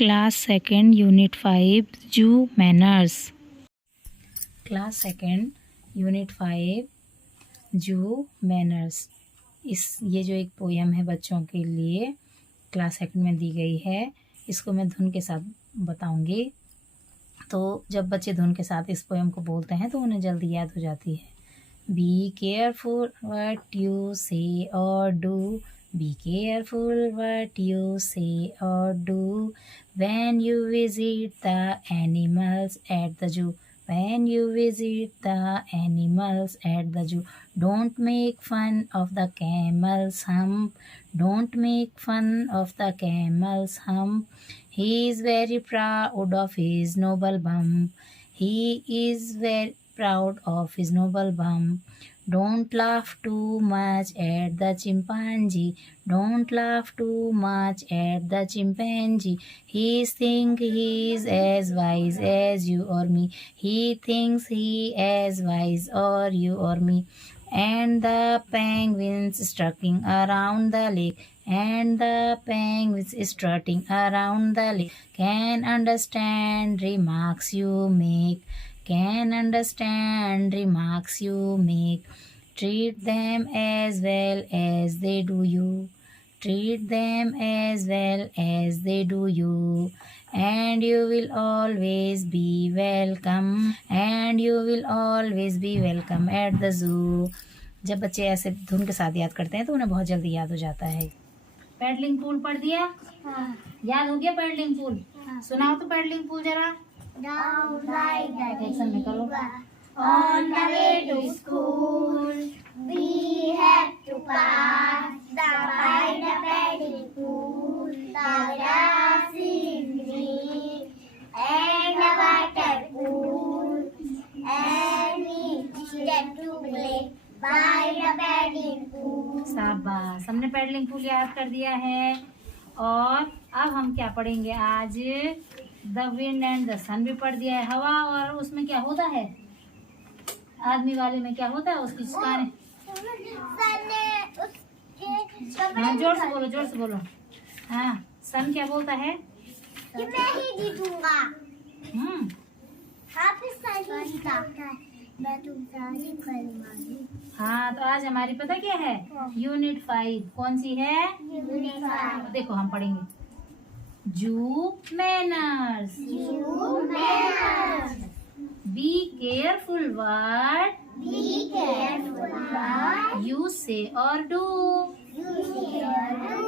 Class second unit 5 जू manners. Class second unit 5 जू manners. ये जो एक पोयम है बच्चों के लिए क्लास सेकेंड में दी गई है, इसको मैं धुन के साथ बताऊंगी। तो जब बच्चे धुन के साथ इस पोयम को बोलते हैं तो उन्हें जल्दी याद हो जाती है। बी केयरफुल व्हाट यू से और do, be careful what you say or do when you visit the animals at the zoo. When you visit the animals at the zoo, don't make fun of the camel's hump. Don't make fun of the camel's hump. He is very proud of his noble bump. He is very proud of his noble bump. Don't laugh too much at the chimpanzee. Don't laugh too much at the chimpanzee. He thinks he is as wise as you or me. He thinks he as wise or you or me. And the penguins strutting around the lake. And the penguins strutting around the lake can understand remarks you make. Can understand remarks you make. Treat them as well as they do you. Treat them as well as they do you. And you will always be welcome. And you will always be welcome at the zoo. जब बच्चे ऐसे धुन के साथ याद करते हैं तो उन्हें बहुत जल्दी याद हो जाता है। पैडलिंग पूल पढ़ दिया? हाँ। याद हो गया पैडलिंग पूल? हाँ। सुनाओ तो पैडलिंग पूल जरा। Down like that एक्शन में करो। on the way to school, we had to pass by the paddling pool. The grass is green and the water cool, and we needed to play by the paddling pool. शाबाश, हमने paddling pool याद कर दिया है। और अब हम क्या पढ़ेंगे आज? द विंड एंड द सन भी पढ़ दिया है। हवा और उसमें क्या होता है? आदमी वाले में क्या होता है? उसकी हाँ, जोर से बोलो, जोर से बोलो। हाँ, सन क्या बोलता है? कि मैं ही जीतूंगा। आप इस साल जीता है, मैं तुमसे आगे करूंगी। हाँ, तो आज हमारी पता क्या है? यूनिट 5 कौन सी है? यूनिट 5। देखो हम पढ़ेंगे जू मैनर्स। जू manners. Be careful what Be careful what you say or do you say or do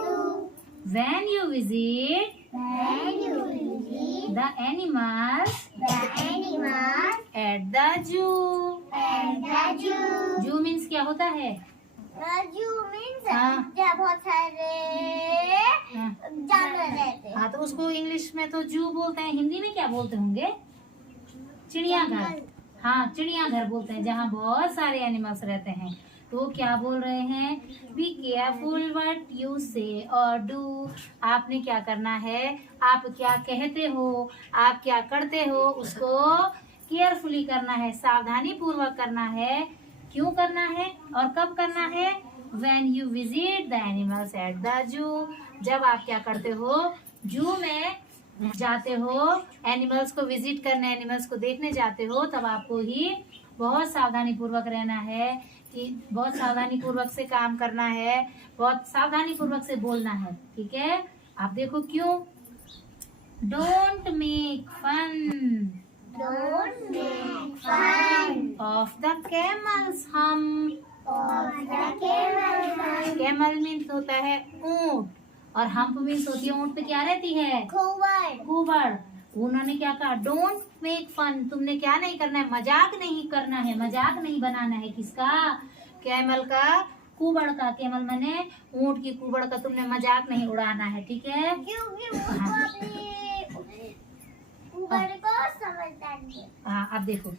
when you visit when you visit the animals the animals at the zoo. at the zoo. Zoo means क्या होता है? Zoo means हाँ। जहाँ बहुत सारे हाँ। जानवर रहते हैं। हाँ, तो उसको इंग्लिश में तो जू बोलते हैं, हिंदी में क्या बोलते होंगे? चिड़ियाघर। हाँ, चिड़ियाघर बोलते हैं जहाँ बहुत सारे एनिमल्स रहते हैं। तो क्या बोल रहे हैं? बी केयरफुल व्हाट यू से और डू। आपने क्या करना है? आप क्या कहते हो, आप क्या करते हो, उसको केयरफुली करना है, सावधानी पूर्वक करना है। क्यों करना है और कब करना है? When you visit the animals at the zoo. जब आप क्या करते हो? जू में जाते हो, एनिमल्स को विजिट करने, एनिमल्स को देखने जाते हो, तब आपको ही बहुत सावधानी पूर्वक रहना है, कि बहुत सावधानी पूर्वक से काम करना है, बहुत सावधानी पूर्वक से बोलना है। ठीक है? आप देखो क्यों? Don't make fun Don't make fun of the camel's hump. of the camel. Camel means होता है ऊंट, और हम्प मीन्स होती है ऊंट पे क्या रहती है? Coward. कुबड़। उन्होंने क्या कहा? Don't make fun. तुमने क्या नहीं करना है? मजाक नहीं करना है, मजाक नहीं बनाना है। किसका? कैमल का, कुबड़ का। कैमल माने ऊंट की कुबड़ का तुमने मजाक नहीं उड़ाना है। ठीक है? क्योंकि उसको अपनी ऊपर को समझता नहीं। हाँ, अब देखो,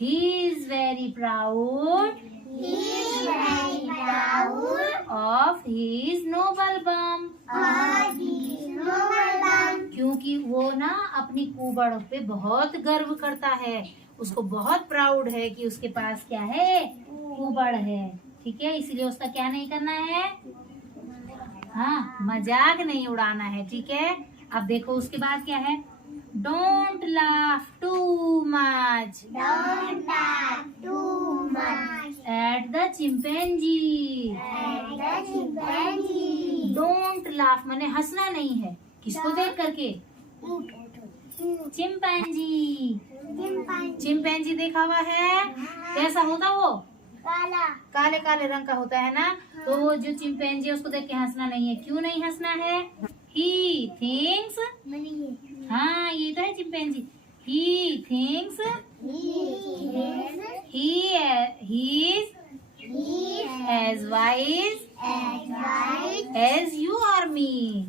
he is very proud He is very proud of his noble bump. of his noble bump. क्योंकि वो ना अपनी कुबड़ पे बहुत गर्व करता है, उसको बहुत प्राउड है कि उसके पास क्या है? कुबड़ है। ठीक है? इसीलिए उसका क्या नहीं करना है? हाँ, मजाक नहीं उड़ाना है। ठीक है? अब देखो उसके बाद क्या है, don't laugh too much Don't laugh too much at the chimpanzee. at the chimpanzee. Don't laugh माने हंसना नहीं है, किसको देख करके, चिंपैंजी। Chimpanzee. चिंपैंजी देखा हुआ है, कैसा होता वो, काला काले काले रंग का होता है ना। तो वो जो चिंपैंजी है उसको देख के हंसना नहीं है। क्यों नहीं हंसना है, ही थिंक्स, मनी हाँ ये तो है chimpanzee, he thinks he is as wise as you or me।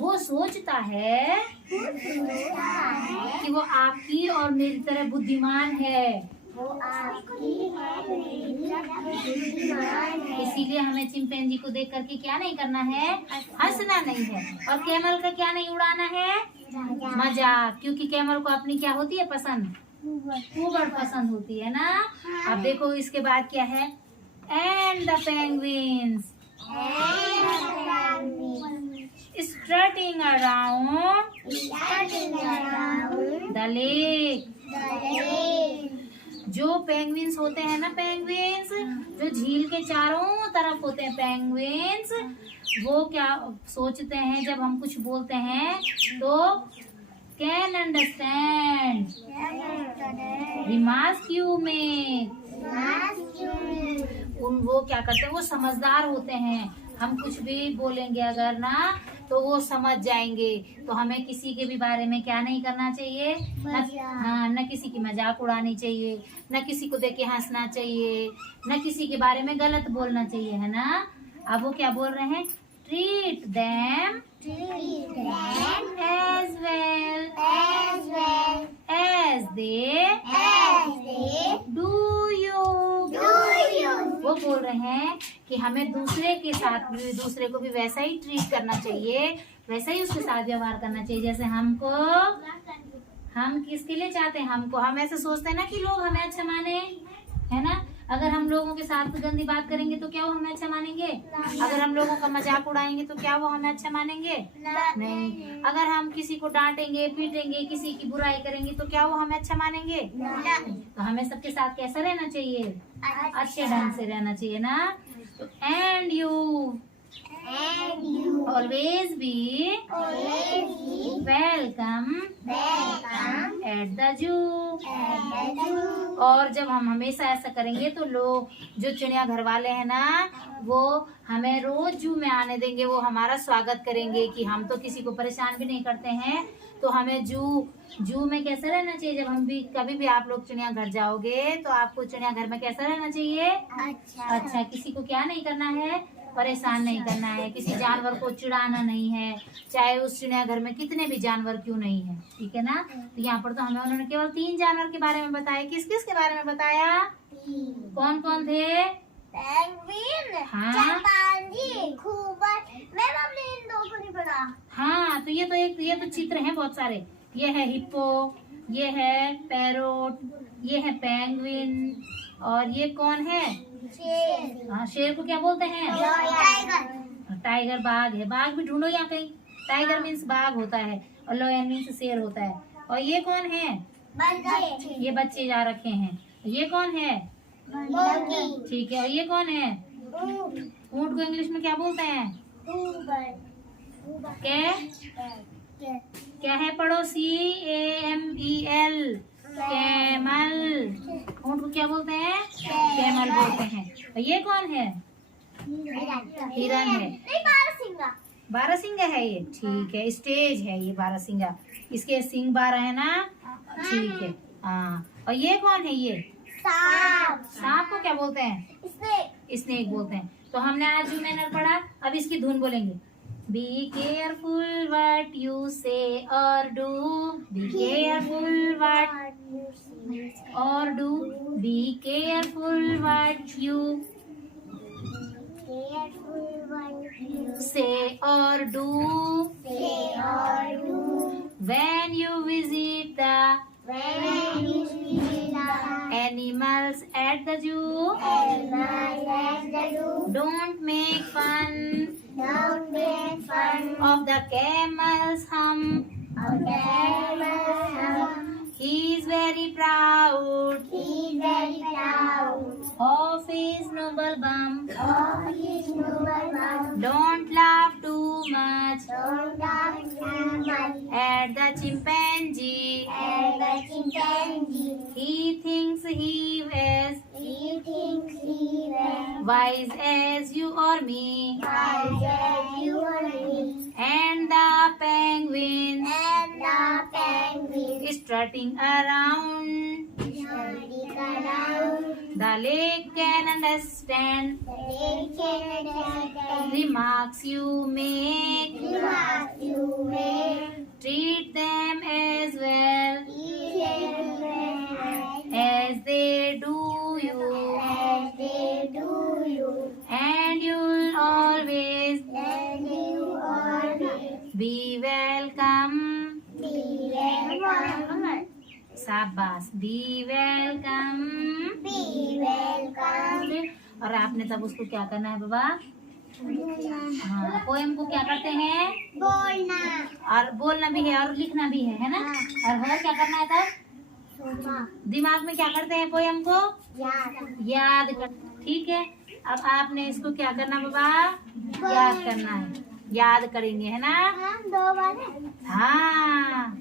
वो सोचता है कि वो आपकी और मेरी तरह बुद्धिमान है, इसीलिए हमें चिंपैंजी को देख करके क्या नहीं करना है, हंसना नहीं है। और कैमल का क्या नहीं उड़ाना है, मजाक, क्योंकि कैमल को अपनी क्या होती है पसंद, ऊबड़ पसंद होती है ना। अब देखो इसके बाद क्या है, and the penguins strutting around the lake। जो पेंगुइन्स होते हैं ना, पेंगुइन्स जो झील के चारों तरफ होते हैं पेंगुइन्स, वो क्या सोचते हैं जब हम कुछ बोलते हैं तो can understand remarks you make. वो क्या करते हैं, वो समझदार होते हैं। हम कुछ भी बोलेंगे अगर ना तो वो समझ जाएंगे। तो हमें किसी के भी बारे में क्या नहीं करना चाहिए, न किसी की मजाक उड़ानी चाहिए, न किसी को देख के हंसना चाहिए, न किसी के बारे में गलत बोलना चाहिए, है ना। अब वो क्या बोल रहे हैं, treat them as well as they do you। वो बोल रहे हैं कि हमें दूसरे के साथ भी, दूसरे को भी वैसा ही ट्रीट करना चाहिए, वैसा ही उसके साथ व्यवहार करना चाहिए जैसे हमको, हम किसके लिए चाहते हैं, हमको, हम ऐसे सोचते हैं ना कि लोग हमें अच्छा माने, है ना। अगर हम लोगों के साथ गंदी बात करेंगे तो क्या वो हमें अच्छा मानेंगे, अगर हम लोगों का मजाक उड़ाएंगे तो क्या वो हमें अच्छा मानेंगे, नहीं। अगर हम किसी को डांटेंगे पीटेंगे, किसी की बुराई करेंगे तो क्या वो हमें अच्छा मानेंगे। तो हमें सबके साथ कैसा रहना चाहिए, अच्छे ढंग से रहना चाहिए ना। तो and you always be welcome at the zoo. और जब हम हमेशा ऐसा करेंगे तो लोग, जो चिड़िया घर वाले हैं ना, वो हमें रोज जू में आने देंगे, वो हमारा स्वागत करेंगे कि हम तो किसी को परेशान भी नहीं करते हैं। तो हमें जू में कैसे रहना चाहिए, जब हम भी कभी भी आप लोग चिड़िया घर जाओगे तो आपको चिड़िया घर में कैसा रहना चाहिए, अच्छा, किसी को क्या नहीं करना है, परेशान नहीं करना है, किसी जानवर को चिढ़ाना नहीं है, चाहे उस चिड़ियाघर में कितने भी जानवर क्यों नहीं है, ठीक है ना। तो यहाँ पर तो हमें उन्होंने केवल 3 जानवर के बारे में बताया। किस किस के बारे में बताया, कौन कौन थे, पेंगुइन, हाँ, चिंपांजी, खूबट। मैं अपने इन दो को नहीं पढ़ा। हाँ, तो ये तो चित्र हैं बहुत सारे। ये है हिप्पो, ये है पैरोट, ये है पेंगुइन, और ये कौन है, शेर। हाँ, शेर को क्या बोलते हैं, टाइगर। टाइगर। बाघ है, बाघ भी ढूंढो यहाँ कहीं, टाइगर मीन्स बाघ होता है और लायन मीन्स शेर होता है। और ये कौन है, बच्चे। ये बच्चे जा रखे हैं। ये कौन है, मोंकी। ठीक है। और ये कौन है, ऊंट। ऊंट को इंग्लिश में क्या बोलते हैं, क्या क्या है, पढ़ो, CAMEL, कैमल। ऊंट को क्या बोलते हैं, कैमल बोलते हैं। और ये कौन है, हिरन है। नहीं, बारहसिंगा। बारहसिंगा है ये, ठीक है, स्टेज है ये बारहसिंगा, इसके सिंग 12 है ना, ठीक है, हाँ। और ये कौन है, ये सांप। सांप को क्या बोलते हैं, स्नेक बोलते हैं। तो हमने आज जो मैनर पढ़ा, अब इसकी धुन बोलेंगे। Be careful what you say or do, be careful what or do, be careful what you say or do, when you visit the animals at the zoo, don't make fun fun of the camel's hum. of the animals hum. He is very proud He is very proud of his noble bum. of his noble bum. Don't laugh too much Don't laugh too much at the chimpanzee. at the chimpanzee. He thinks he is He thinks he is wise as you or me. wise as you or me. And the penguin And the penguin strutting around standing around the lake can understand the lake can understand remarks you make. remarks you make. Treat them as well As as they do you, they do you, and you'll always and you always be welcome. be welcome. शाबाश, be welcome. Be welcome. और आपने तब उसको क्या करना है बाबा? हाँ, poem को क्या करते हैं? बोलना और बोलना भी है और लिखना भी है ना? और और क्या करना है तब? सुना दिमाग में क्या करते हैं पोएम को? याद याद कर। ठीक है, अब आपने इसको क्या करना बाबा? याद करना है। याद करेंगे है ना? हम 2 बार हाँ।